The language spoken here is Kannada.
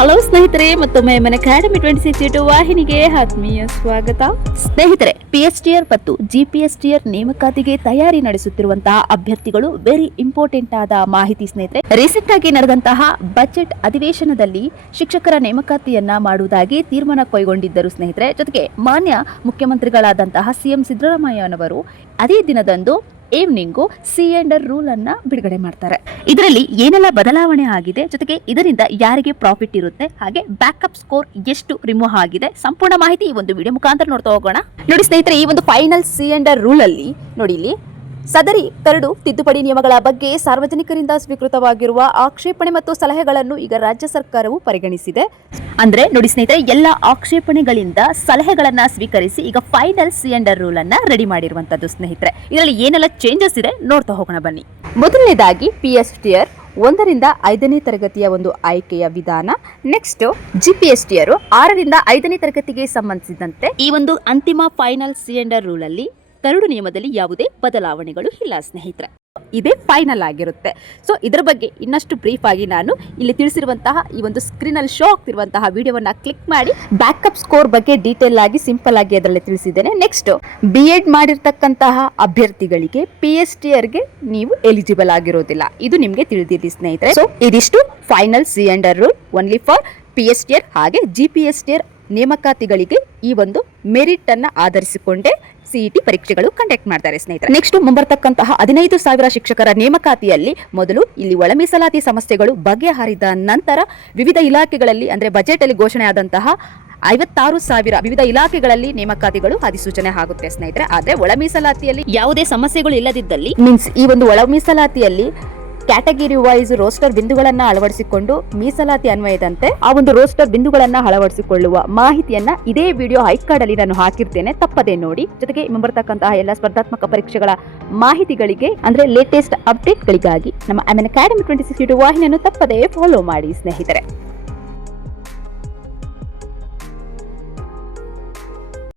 ಹಲೋ ಸ್ನೇಹಿತರೆ, ಮತ್ತೊಮ್ಮೆ ಮನೆ ಅಕಾಡೆಮಿ 26 ವಾಹಿನಿಗೆ ಆತ್ಮೀಯ ಸ್ವಾಗತ. ಸ್ನೇಹಿತರೆ, PSTR ಮತ್ತು GPSTR ನೇಮಕಾತಿಗೆ ತಯಾರಿ ನಡೆಸುತ್ತಿರುವಂತಹ ಅಭ್ಯರ್ಥಿಗಳು ವೆರಿ ಇಂಪಾರ್ಟೆಂಟ್ ಆದ ಮಾಹಿತಿ ಸ್ನೇಹಿತರೆ. ರೀಸೆಂಟ್ ಆಗಿ ನಡೆದಂತಹ ಬಜೆಟ್ ಅಧಿವೇಶನದಲ್ಲಿ ಶಿಕ್ಷಕರ ನೇಮಕಾತಿಯನ್ನ ಮಾಡುವುದಾಗಿ ತೀರ್ಮಾನ ಕೈಗೊಂಡಿದ್ದರು ಸ್ನೇಹಿತರೆ. ಜೊತೆಗೆ ಮಾನ್ಯ ಮುಖ್ಯಮಂತ್ರಿಗಳಾದಂತಹ CM ಸಿದ್ದರಾಮಯ್ಯನವರು ಅದೇ ದಿನದಂದು ಈವ್ನಿಂಗು ಸಿಎಂಡರ್ ರೂಲ್ ಅನ್ನ ಬಿಡುಗಡೆ ಮಾಡ್ತಾರೆ. ಇದರಲ್ಲಿ ಏನೆಲ್ಲ ಬದಲಾವಣೆ ಆಗಿದೆ, ಜೊತೆಗೆ ಇದರಿಂದ ಯಾರಿಗೆ ಪ್ರಾಫಿಟ್ ಇರುತ್ತೆ, ಹಾಗೆ ಬ್ಯಾಕಪ್ ಸ್ಕೋರ್ ಎಷ್ಟು ರಿಮೂವ್ ಆಗಿದೆ, ಸಂಪೂರ್ಣ ಮಾಹಿತಿ ಈ ಒಂದು ವಿಡಿಯೋ ಮುಖಾಂತರ ನೋಡ್ತಾ ಹೋಗೋಣ. ನೋಡಿ ಸ್ನೇಹಿತರೆ, ಈ ಒಂದು ಫೈನಲ್ ಸಿಎಂಡರ್ ರೂಲ್ ಅಲ್ಲಿ ನೋಡಿ, ಇಲ್ಲಿ ಸದರಿ ಕರಡು ತಿದ್ದುಪಡಿ ನಿಯಮಗಳ ಬಗ್ಗೆ ಸಾರ್ವಜನಿಕರಿಂದ ಸ್ವೀಕೃತವಾಗಿರುವ ಆಕ್ಷೇಪಣೆ ಮತ್ತು ಸಲಹೆಗಳನ್ನು ಈಗ ರಾಜ್ಯ ಸರ್ಕಾರವು ಪರಿಗಣಿಸಿದೆ. ಅಂದ್ರೆ ನೋಡಿ ಸ್ನೇಹಿತರೆ, ಎಲ್ಲ ಆಕ್ಷೇಪಣೆಗಳಿಂದ ಸಲಹೆಗಳನ್ನ ಸ್ವೀಕರಿಸಿ ಈಗ ಫೈನಲ್ ಸಿಎಂಡರ್ ರೂಲ್ ಅನ್ನ ರೆಡಿ ಮಾಡಿರುವಂತದ್ದು ಸ್ನೇಹಿತರೆ. ಇದರಲ್ಲಿ ಏನೆಲ್ಲ ಚೇಂಜಸ್ ಇದೆ ನೋಡ್ತಾ ಹೋಗೋಣ ಬನ್ನಿ. ಮೊದಲನೇದಾಗಿ PSTR 1ರಿಂದ 5ನೇ ತರಗತಿಯ ಒಂದು ಆಯ್ಕೆಯ ವಿಧಾನ. ನೆಕ್ಸ್ಟ್ GPSTR 6ರಿಂದ 5ನೇ ತರಗತಿಗೆ ಸಂಬಂಧಿಸಿದಂತೆ ಈ ಒಂದು ಅಂತಿಮ ಫೈನಲ್ ಸಿಎಂಡರ್ ರೂಲ್ ಅಲ್ಲಿ ಕರಡು ನಿಯಮದಲ್ಲಿ ಯಾವುದೇ ಬದಲಾವಣೆಗಳು ಇಲ್ಲ ಸ್ನೇಹಿತರೆ. ಇದೇ ಫೈನಲ್ ಆಗಿರುತ್ತೆ. ಸೊ ಇದರ ಬಗ್ಗೆ ಇನ್ನಷ್ಟು ಬ್ರೀಫ್ ಆಗಿ ನಾನು ಇಲ್ಲಿ ತಿಳಿಸಿರುವಂತಹ ಈ ಒಂದು ಸ್ಕ್ರೀನ್ ಅಲ್ಲಿ ಶೋ ಆಗ್ತಿರುವಂತಹ ವಿಡಿಯೋವನ್ನ ಕ್ಲಿಕ್ ಮಾಡಿ ಬ್ಯಾಕಪ್ ಸ್ಕೋರ್ ಬಗ್ಗೆ ಡೀಟೇಲ್ ಆಗಿ ಸಿಂಪಲ್ ಆಗಿ ಅದರಲ್ಲಿ ತಿಳಿಸಿದ್ದೇನೆ. ನೆಕ್ಸ್ಟ್ BEd ಮಾಡಿರ್ತಕ್ಕಂತಹ ಅಭ್ಯರ್ಥಿಗಳಿಗೆ PSTR ಗೆ ನೀವು ಎಲಿಜಿಬಲ್ ಆಗಿರೋದಿಲ್ಲ, ಇದು ನಿಮಗೆ ತಿಳಿದಿರಲಿ ಸ್ನೇಹಿತರೆ. ಸೊ ಇದಿಷ್ಟು ಫೈನಲ್ ಸಿಎಂಡರ್ ರೂಲ್ ಓನ್ಲಿ ಫಾರ್ PSTR ಹಾಗೆ GPSTR ನೇಮಕಾತಿಗಳಿಗೆ ಈ ಒಂದು ಮೆರಿಟ್ ಅನ್ನ ಆಧರಿಸಿಕೊಂಡೇ CET ಪರೀಕ್ಷೆಗಳು ಕಂಡಕ್ಟ್ ಮಾಡ್ತಾರೆ ಸ್ನೇಹಿತರೆ. ನೆಕ್ಸ್ಟ್ ಮುಂಬರ್ತಕ್ಕಂತಹ 15,000 ಶಿಕ್ಷಕರ ನೇಮಕಾತಿಯಲ್ಲಿ ಮೊದಲು ಇಲ್ಲಿ ಒಳ ಮೀಸಲಾತಿ ಸಮಸ್ಯೆಗಳು ಬಗೆಹರಿದ ನಂತರ ವಿವಿಧ ಇಲಾಖೆಗಳಲ್ಲಿ ಅಂದ್ರೆ ಬಜೆಟ್ ಅಲ್ಲಿ ಘೋಷಣೆ ಆದಂತಹ 56,000 ವಿವಿಧ ಇಲಾಖೆಗಳಲ್ಲಿ ನೇಮಕಾತಿಗಳು ಅಧಿಸೂಚನೆ ಆಗುತ್ತೆ ಸ್ನೇಹಿತರೆ. ಆದ್ರೆ ಒಳ ಮೀಸಲಾತಿಯಲ್ಲಿ ಯಾವುದೇ ಸಮಸ್ಯೆಗಳು ಇಲ್ಲದಿದ್ದಲ್ಲಿ ಮೀನ್ಸ್ ಈ ಒಂದು ಒಳ ಮೀಸಲಾತಿಯಲ್ಲಿ ಕ್ಯಾಟಗಿರಿ ವೈಸ್ ರೋಸ್ಟರ್ ಬಿಂದುಗಳನ್ನ ಅಳವಡಿಸಿಕೊಂಡು ಮೀಸಲಾತಿ ಅನ್ವಯದಂತೆ ಆ ಒಂದು ರೋಸ್ಟರ್ ಬಿಂದುಗಳನ್ನ ಅಳವಡಿಸಿಕೊಳ್ಳುವ ಮಾಹಿತಿಯನ್ನ ಇದೇ ವಿಡಿಯೋ ಐಕಾರ್ಡ್ ಅಲ್ಲಿ ನಾನು ಹಾಕಿರ್ತೇನೆ, ತಪ್ಪದೇ ನೋಡಿ. ಜೊತೆಗೆ ಮುಂಬರ್ತಕ್ಕಂತಹ ಎಲ್ಲ ಸ್ಪರ್ಧಾತ್ಮಕ ಪರೀಕ್ಷೆಗಳ ಮಾಹಿತಿಗಳಿಗೆ ಅಂದ್ರೆ ಲೇಟೆಸ್ಟ್ ಅಪ್ಡೇಟ್ ಗಳಿಗಾಗಿ ನಮ್ಮ ಅಕಾಡೆಮಿ 26 ವಾಹಿನಿಯನ್ನು ತಪ್ಪದೇ ಫಾಲೋ ಮಾಡಿ ಸ್ನೇಹಿತರೆ.